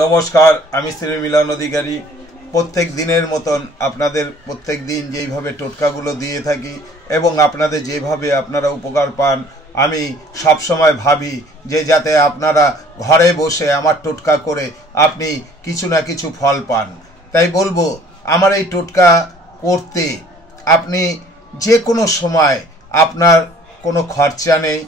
নমস্কার, আমি শ্রী মিলন অধিকারী। প্রত্যেক দিনের মতন আপনাদের প্রত্যেক দিন যেইভাবে টোটকাগুলো দিয়ে থাকি এবং আপনাদের যেভাবে আপনারা উপকার পান, আমি সব সময় ভাবি যে যাতে আপনারা ঘরে বসে আমার টোটকা করে আপনি কিছু না কিছু ফল পান। তাই বলবো, আমার এই টোটকা করতে আপনি যে কোনো সময় আপনার কোনো খরচা নেই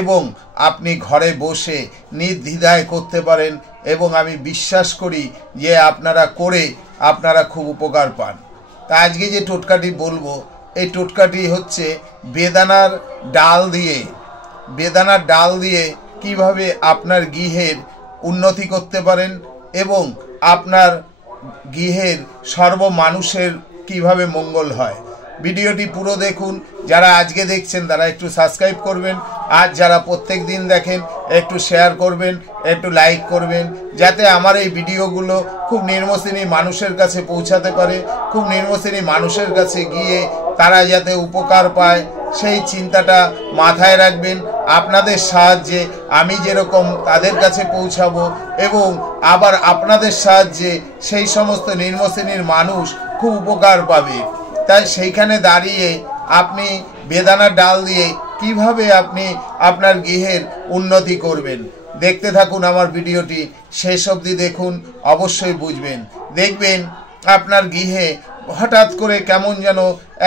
এবং আপনি ঘরে বসে নির্দ্বিধায় করতে পারেন এবং আমি বিশ্বাস করি যে আপনারা করে আপনারা খুব উপকার পান। তা আজকে যে টোটকাটি বলবো, এই টোটকাটি হচ্ছে বেদানার ডাল দিয়ে কিভাবে আপনার গৃহের উন্নতি করতে পারেন এবং আপনার গৃহের সর্বমানুষের কিভাবে মঙ্গল হয়। ভিডিওটি পুরো দেখুন। যারা আজকে দেখছেন তারা একটু সাবস্ক্রাইব করবেন, আর যারা প্রত্যেক দিন দেখেন একটু শেয়ার করবেন, একটু লাইক করবেন, যাতে আমার এই ভিডিওগুলো খুব নিম্নশ্রেণী মানুষের কাছে পৌঁছাতে পারে। খুব নিম্নশ্রেণী মানুষের কাছে গিয়ে তারা যাতে উপকার পায় সেই চিন্তাটা মাথায় রাখবেন। আপনাদের সাহায্যে আমি যেরকম তাদের কাছে পৌঁছাবো এবং আবার আপনাদের সাহায্যে সেই সমস্ত নিম্নশ্রেণীর মানুষ খুব উপকার পাবে। তাই সেইখানে দাঁড়িয়ে আপনি বেদানার ডাল দিয়ে কিভাবে আপনি আপনার গৃহের উন্নতি করবেন, দেখতে থাকুন আমার ভিডিওটি, শেষ অবধি দেখুন, অবশ্যই বুঝবেন। দেখবেন আপনার গৃহে হঠাৎ করে কেমন যেন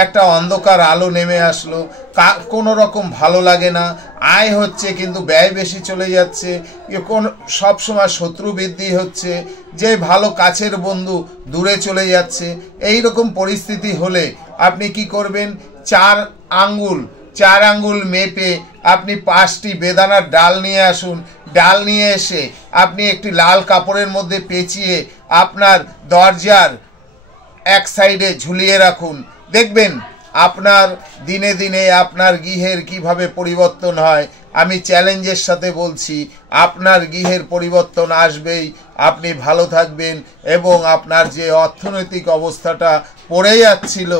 একটা অন্ধকার আলো নেমে আসলো, কোনো রকম ভালো লাগে না, আয় হচ্ছে কিন্তু ব্যয় বেশি চলে যাচ্ছে, সবসময় শত্রু বৃদ্ধি হচ্ছে, যে ভালো কাছের বন্ধু দূরে চলে যাচ্ছে। এই রকম পরিস্থিতি হলে আপনি কি করবেন, চার আঙ্গুল মেপে আপনি 5টি বেদানার ডাল নিয়ে আসুন। ডাল নিয়ে এসে আপনি একটি লাল কাপড়ের মধ্যে পেঁচিয়ে আপনার দরজার এক সাইডে ঝুলিয়ে রাখুন। দেখবেন আপনার দিনে দিনে আপনার গৃহের কিভাবে পরিবর্তন হয়। আমি চ্যালেঞ্জের সাথে বলছি, আপনার গৃহের পরিবর্তন আসবেই। আপনি ভালো থাকবেন এবং আপনার যে অর্থনৈতিক অবস্থাটা পড়ে যাচ্ছিল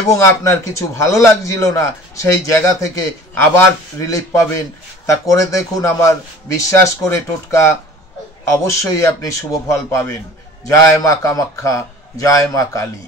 এবং আপনার কিছু ভালো লাগছিল না, সেই জায়গা থেকে আবার রিলিফ পাবেন। তা করে দেখুন, আমার বিশ্বাস করে টোটকা অবশ্যই আপনি শুভ ফল পাবেন। জয় মা কামাখ্যা, জয় মা কালী।